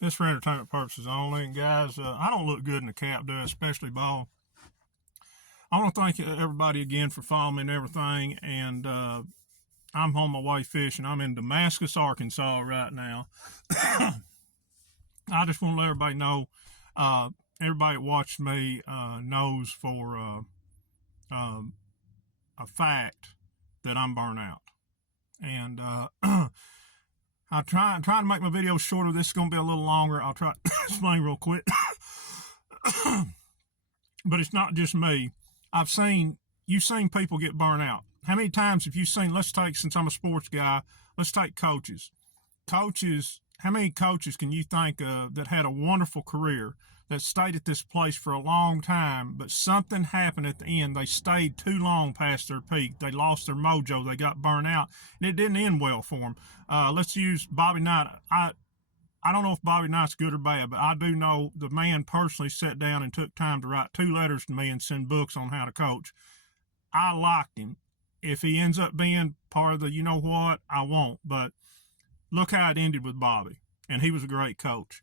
It's for entertainment purposes only. And guys, I don't look good in the cap, do I? Especially ball. I want to thank everybody again for following me and everything. And I'm on my way fishing. I'm in Damascus, Arkansas right now. I just want to let everybody know. Everybody that watched me knows for a fact that I'm burnt out. And I'm trying to make my videos shorter. This is going to be a little longer. I'll try to explain real quick. But it's not just me. You've seen people get burnt out. How many times have you seen, since I'm a sports guy, let's take coaches. How many coaches can you think of that had a wonderful career, that stayed at this place for a long time, but something happened at the end? They stayed too long past their peak. They lost their mojo. They got burnt out, and it didn't end well for them. Let's use Bobby Knight. I don't know if Bobby Knight's good or bad, but I do know the man personally sat down and took time to write 2 letters to me and send books on how to coach. I liked him. If he ends up being part of the you know what, I won't. But look how it ended with Bobby, and he was a great coach.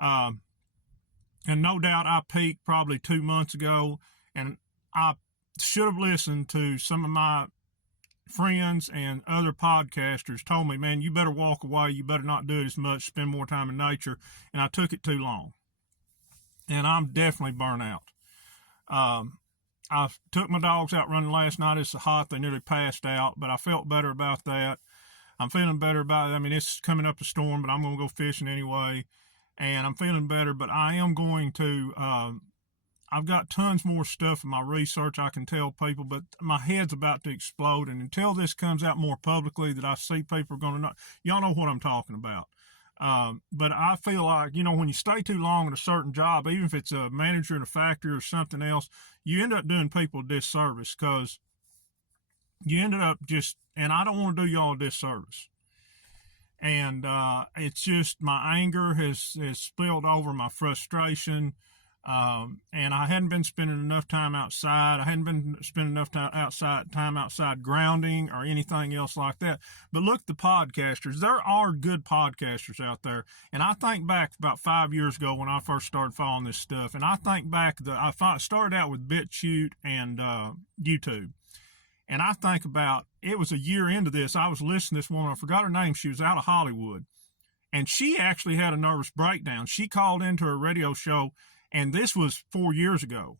And no doubt I peaked probably 2 months ago, and I should have listened to some of my friends and other podcasters told me, man, you better walk away. You better not do it as much, spend more time in nature. And I took it too long. And I'm definitely burnt out. I took my dogs out running last night. It's so hot, they nearly passed out, but I felt better about that. I'm feeling better about it. I mean, it's coming up a storm, but I'm going to go fishing anyway. And I'm feeling better, but I am going to, I've got tons more stuff in my research I can tell people, but my head's about to explode. And until this comes out more publicly that I see people are going to know, y'all know what I'm talking about. But I feel like, when you stay too long at a certain job, even if it's a manager in a factory or something else, you end up doing people a disservice, because you ended up and I don't want to do y'all a disservice. And it's just my anger has spilled over, my frustration. And I hadn't been spending enough time outside. I hadn't been spending enough time outside grounding or anything else like that. But look, the podcasters, there are good podcasters out there. And I think back about 5 years ago when I first started following this stuff. And I think back I started out with BitChute and YouTube. And I think about, it was a year into this, I was listening to this woman, I forgot her name, she was out of Hollywood. And she actually had a nervous breakdown. She called into her radio show, and this was 4 years ago.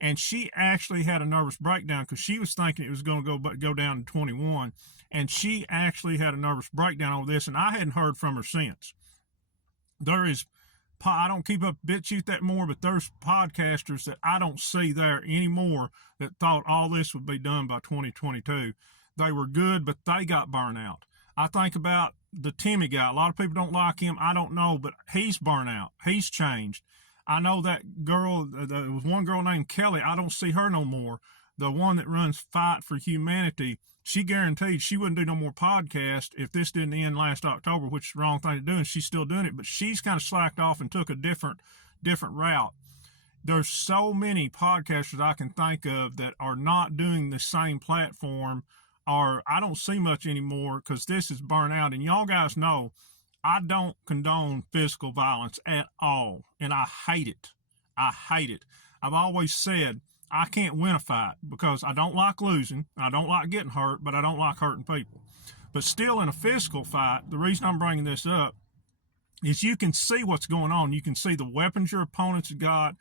And she actually had a nervous breakdown because she was thinking it was going to go down to 21. And she actually had a nervous breakdown over this, and I hadn't heard from her since. I don't keep up BitChute that more, but there's podcasters that I don't see there anymore that thought all this would be done by 2022. They were good, but they got burnt out. I think about the Timmy guy. A lot of people don't like him. I don't know, but he's burnt out. He's changed. I know that girl, there was one girl named Kelly. I don't see her no more. The one that runs Fight for Humanity, she guaranteed she wouldn't do no more podcast if this didn't end last October, which is the wrong thing to do, and she's still doing it, but she's kind of slacked off and took a different route. There's so many podcasters I can think of that are not doing the same platform, or I don't see much anymore because this is burnt out. And y'all guys know I don't condone physical violence at all, and I hate it. I hate it. I've always said I can't win a fight because I don't like losing. I don't like getting hurt, but I don't like hurting people. But still, in a physical fight, the reason I'm bringing this up is you can see what's going on. You can see the weapons your opponents have got.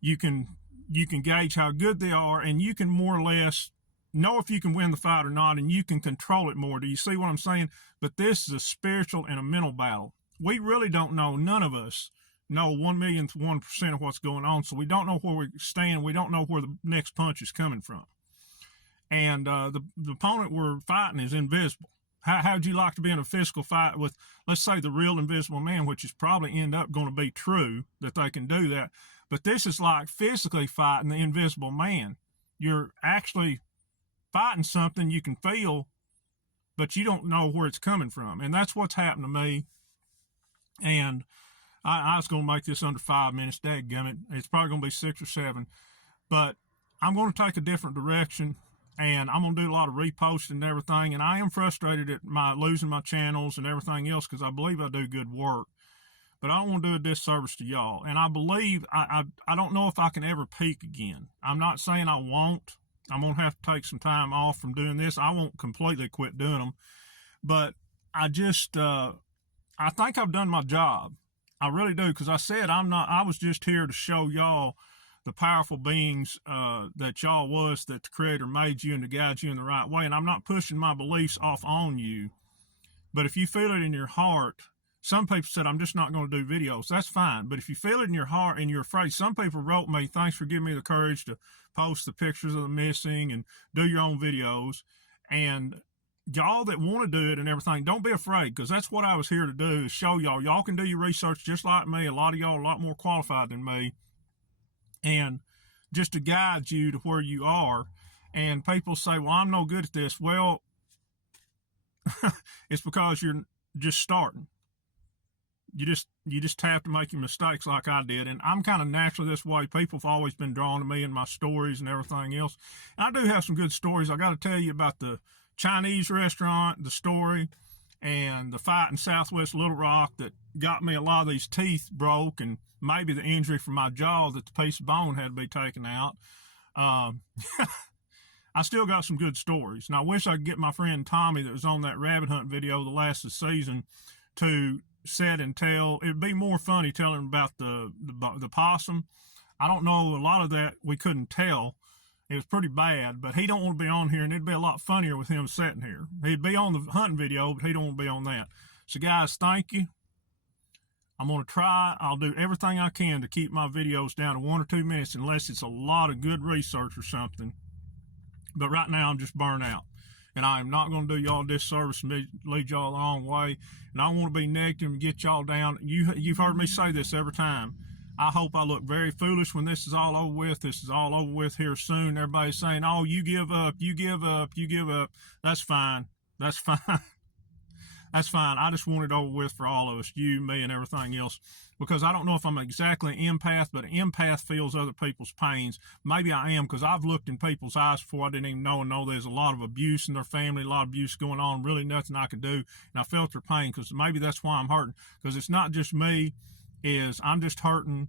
You can gauge how good they are, and you can more or less know if you can win the fight or not, and you can control it more. Do you see what I'm saying? But this is a spiritual and a mental battle. We really don't know. None of us know 1,000,001% of what's going on, so we don't know where we stand. We don't know where the next punch is coming from. And the opponent we're fighting is invisible. How'd you like to be in a physical fight with, let's say, the real invisible man, which is probably end up going to be true that they can do that. But this is like physically fighting the invisible man. You're actually fighting something you can feel, but you don't know where it's coming from. And that's what's happened to me. And I was going to make this under 5 minutes. Dadgummit. It's probably going to be 6 or 7. But I'm going to take a different direction, and I'm going to do a lot of reposting and everything. And I am frustrated at losing my channels and everything else because I believe I do good work. but I don't want to do a disservice to y'all. And I believe I don't know if I can ever peak again. I'm not saying I won't. I'm going to have to take some time off from doing this. I won't completely quit doing them, but I just, I think I've done my job. I really do. Cause I said, I was just here to show y'all the powerful beings, that y'all was, that the Creator made you and to guide you in the right way. And I'm not pushing my beliefs off on you, but if you feel it in your heart, some people said, I'm just not going to do videos. That's fine. But if you feel it in your heart and you're afraid, some people wrote me, thanks for giving me the courage to post the pictures of the missing and do your own videos. And y'all that want to do it and everything, don't be afraid, because that's what I was here to do, is show y'all. Y'all can do your research just like me. A lot of y'all are a lot more qualified than me. And just to guide you to where you are. And people say, well, I'm no good at this. Well, it's because you're just starting. You just have to make your mistakes like I did. And I'm kind of naturally this way. People have always been drawn to me and my stories and everything else. And I do have some good stories. I got to tell you about the Chinese restaurant, the story, and the fight in Southwest Little Rock that got me a lot of these teeth broke, and maybe the injury from my jaw that the piece of bone had to be taken out. I still got some good stories. And I wish I could get my friend Tommy that was on that rabbit hunt video the last of the season to sit and tell. It'd be more funny telling about the possum. I don't know, a lot of that we couldn't tell. It was pretty bad, but he don't want to be on here, and it'd be a lot funnier with him sitting here. He'd be on the hunting video, but he don't want to be on that. So guys, thank you. I'm going to try. I'll do everything I can to keep my videos down to 1 or 2 minutes, unless it's a lot of good research or something. But right now I'm just burnt out, and I am not going to do y'all a disservice and lead y'all the wrong way. And I want to be negative and get y'all down. You've heard me say this every time. I hope I look very foolish when this is all over with. This is all over with here soon. Everybody's saying, oh, you give up, you give up, you give up. That's fine. That's fine. That's fine. I just want it over with for all of us, you, me, and everything else, because I don't know if I'm exactly an empath, but an empath feels other people's pains. Maybe I am, because I've looked in people's eyes before I didn't even know, and know there's a lot of abuse in their family, a lot of abuse going on, really nothing I could do, and I felt their pain, because maybe that's why I'm hurting, because it's not just me, I'm just hurting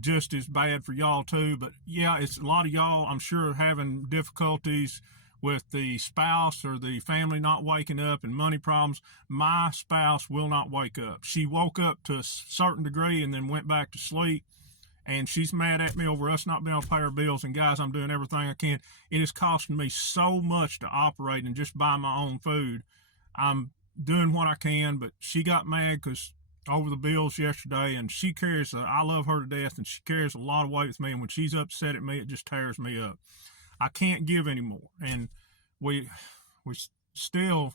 just as bad for y'all too. But yeah, it's a lot of y'all, I'm sure, having difficulties with the spouse or the family not waking up and money problems. My spouse will not wake up. She woke up to a certain degree and then went back to sleep, and she's mad at me over us not being able to pay her bills. And guys, I'm doing everything I can. It is costing me so much to operate and just buy my own food. I'm doing what I can, but she got mad because over the bills yesterday, and she carries, I love her to death, and she carries a lot of weight with me, and when she's upset at me, it just tears me up. I can't give anymore, and we still,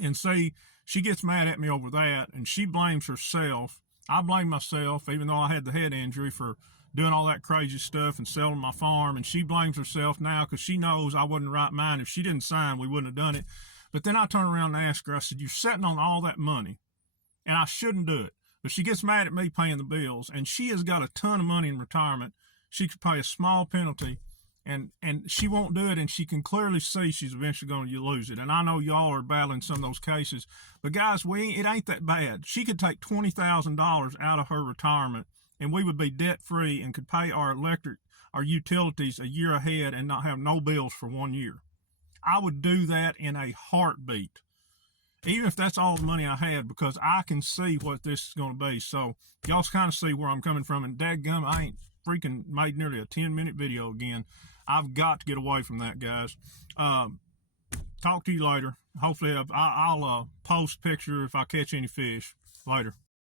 and see, she gets mad at me over that, and she blames herself. I blame myself, even though I had the head injury, for doing all that crazy stuff and selling my farm, and she blames herself now because she knows I wasn't the right mind. If she didn't sign, we wouldn't have done it. But then I turn around and ask her, I said, you're sitting on all that money, and I shouldn't do it. But she gets mad at me paying the bills, and she has got a ton of money in retirement. She could pay a small penalty, and she won't do it, and she can clearly see she's eventually going to lose it. And I know y'all are battling some of those cases, but guys, it ain't that bad. She could take $20,000 out of her retirement, and we would be debt-free and could pay our electric, our utilities a year ahead and not have no bills for 1 year. I would do that in a heartbeat, even if that's all the money I had, because I can see what this is going to be. So y'all kind of see where I'm coming from, and dadgum, I ain't freaking made nearly a 10-minute video again. I've got to get away from that, guys. Talk to you later. Hopefully I'll post a picture if I catch any fish. Later.